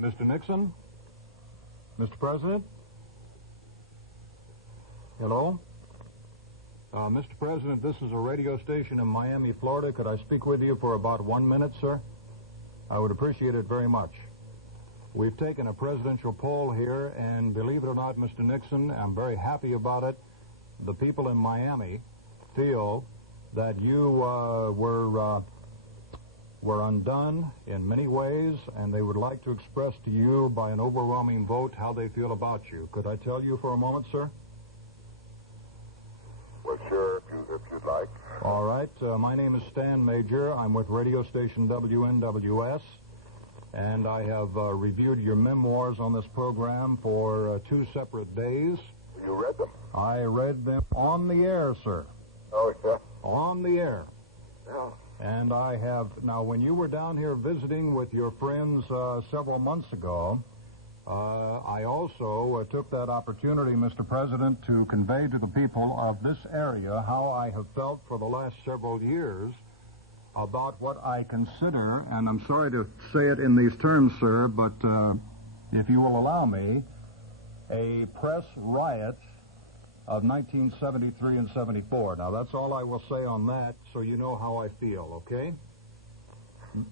Mr. Nixon? Mr. President? Hello? Mr. President, this is a radio station in Miami, Florida. Could I speak with you for about 1 minute, sir? I would appreciate it very much. We've taken a presidential poll here, and believe it or not, Mr. Nixon, I'm very happy about it. The people in Miami feel that you were undone in many ways, and they would like to express to you by an overwhelming vote how they feel about you. Could I tell you for a moment, sir? Well, sure, if you'd like. All right. My name is Stan Major. I'm with radio station WNWS, and I have reviewed your memoirs on this program for 2 separate days. You read them? I read them on the air, sir. Oh, yeah? On the air. Yeah. And I have... Now, when you were down here visiting with your friends several months ago, I also took that opportunity, Mr. President, to convey to the people of this area how I have felt for the last several years about what I consider, and I'm sorry to say it in these terms, sir, but if you will allow me, a press riot of 1973 and 74. Now, that's all I will say on that, so you know how I feel, okay?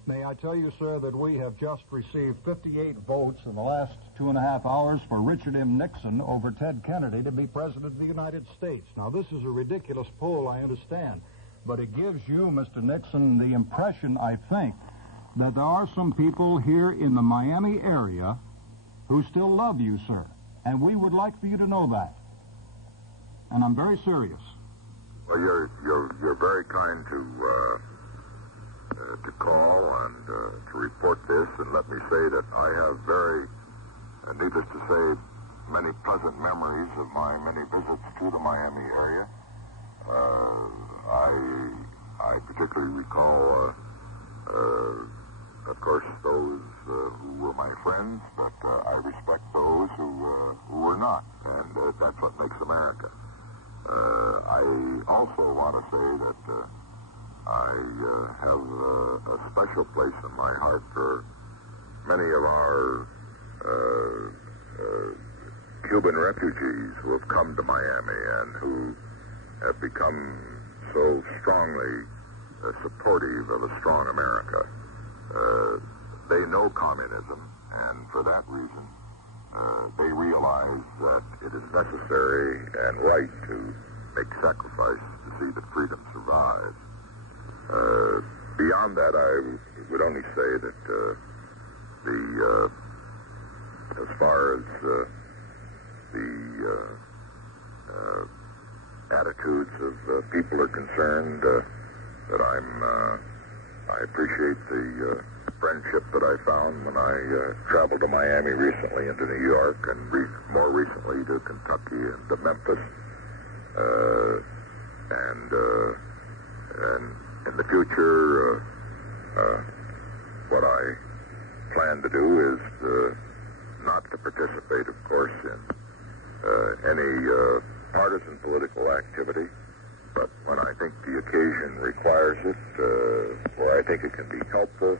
May I tell you, sir, that we have just received 58 votes in the last 2.5 hours for Richard M. Nixon over Ted Kennedy to be President of the United States. Now, this is a ridiculous poll, I understand, but it gives you, Mr. Nixon, the impression, I think, that there are some people here in the Miami area who still love you, sir, and we would like for you to know that. And I'm very serious. Well, you're very kind to call and to report this, and let me say that I have very, needless to say, many pleasant memories of my many visits to the Miami area. I particularly recall, of course, those who were my friends, but I respect those who were not, and that's what makes America. I also want to say that I have a special place in my heart for many of our Cuban refugees who have come to Miami and who have become so strongly supportive of a strong America. They know communism, and for that reason, they realize that it is necessary and right to make sacrifices to see that freedom survives. Beyond that, I would only say that as far as the attitudes of people are concerned, that I appreciate the friendship that I found when I traveled to Miami recently and to New York, and more recently to Kentucky and to Memphis, and in the future, what I plan to do is not to participate, of course, in any partisan political activity, but when I think the occasion requires it, or I think it can be helpful,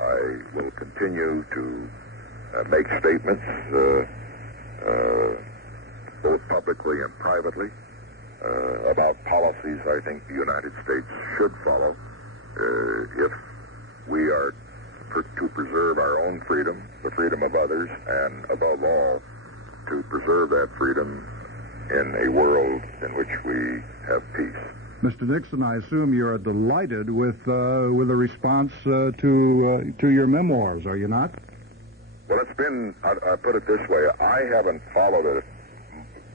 I will continue to make statements, both publicly and privately, about policies I think the United States should follow if we are to preserve our own freedom, the freedom of others, and above all, to preserve that freedom in a world in which we have peace. Mr. Nixon, I assume you're delighted with the response to your memoirs, are you not? Well, it's been, I put it this way, I haven't followed it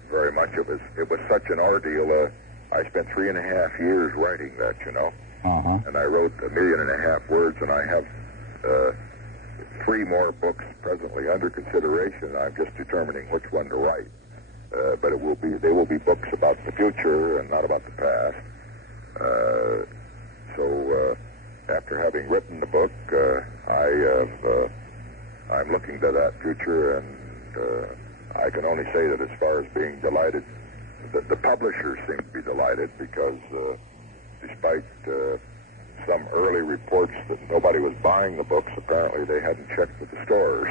very much. It was such an ordeal. I spent 3.5 years writing that, you know. Uh-huh. And I wrote 1.5 million words, and I have 3 more books presently under consideration. I'm just determining which one to write. But they will be books about the future and not about the past. So after having written the book, I'm looking to that future, and I can only say that as far as being delighted, the publishers seem to be delighted because despite some early reports that nobody was buying the books. Apparently, they hadn't checked with the stores.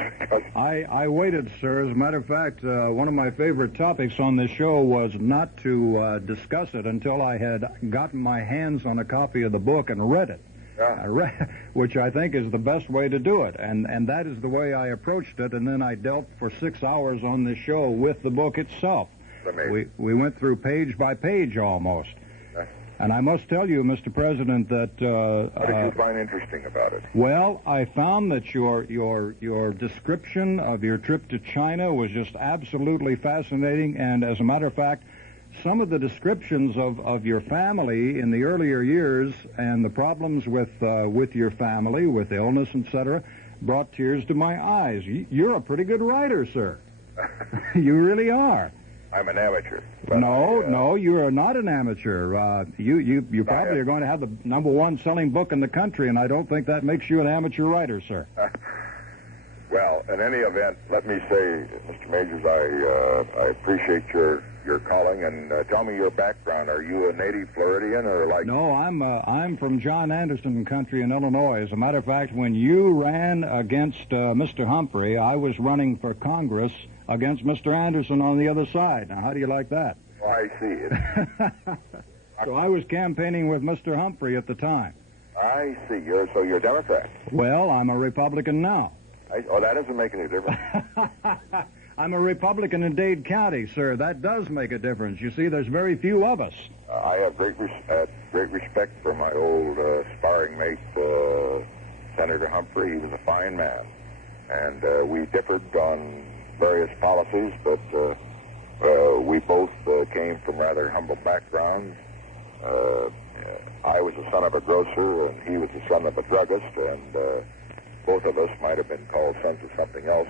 I waited, sir. As a matter of fact, one of my favorite topics on this show was not to discuss it until I had gotten my hands on a copy of the book and read it. Yeah. Which I think is the best way to do it. And that is the way I approached it, and then I dealt for 6 hours on this show with the book itself. We went through page by page almost. And I must tell you, Mr. President, that... what did you find interesting about it? Well, I found that your description of your trip to China was just absolutely fascinating, and as a matter of fact, some of the descriptions of your family in the earlier years and the problems with your family, with illness, etc., brought tears to my eyes. You're a pretty good writer, sir. You really are. I'm an amateur. No, you are not an amateur. You probably are going to have the #1 selling book in the country, and I don't think that makes you an amateur writer, sir. Well, in any event, let me say, Mr. Majors, I appreciate your calling, and tell me your background. Are you a native Floridian or like... No, I'm from John Anderson country in Illinois. As a matter of fact, when you ran against Mr. Humphrey, I was running for Congress against Mr. Anderson on the other side. Now, how do you like that? Oh, I see. So I was campaigning with Mr. Humphrey at the time. I see. So you're a Democrat? Well, I'm a Republican now. That doesn't make any difference. I'm a Republican in Dade County, sir. That does make a difference. You see, there's very few of us. I have great respect for my old sparring mate, Senator Humphrey. He was a fine man. And we differed on various policies, but we both came from rather humble backgrounds. I was the son of a grocer, and he was the son of a druggist, and both of us might have been called sons of something else.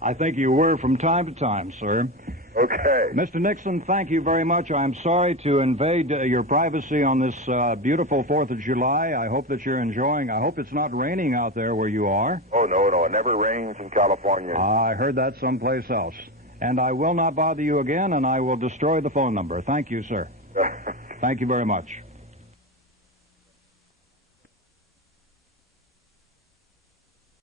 I think you were from time to time, sir. Okay. Mr. Nixon, thank you very much. I'm sorry to invade your privacy on this beautiful 4th of July. I hope that you're enjoying. I hope it's not raining out there where you are. Oh, no. It never rains in California. I heard that someplace else. And I will not bother you again, and I will destroy the phone number. Thank you, sir. Thank you very much.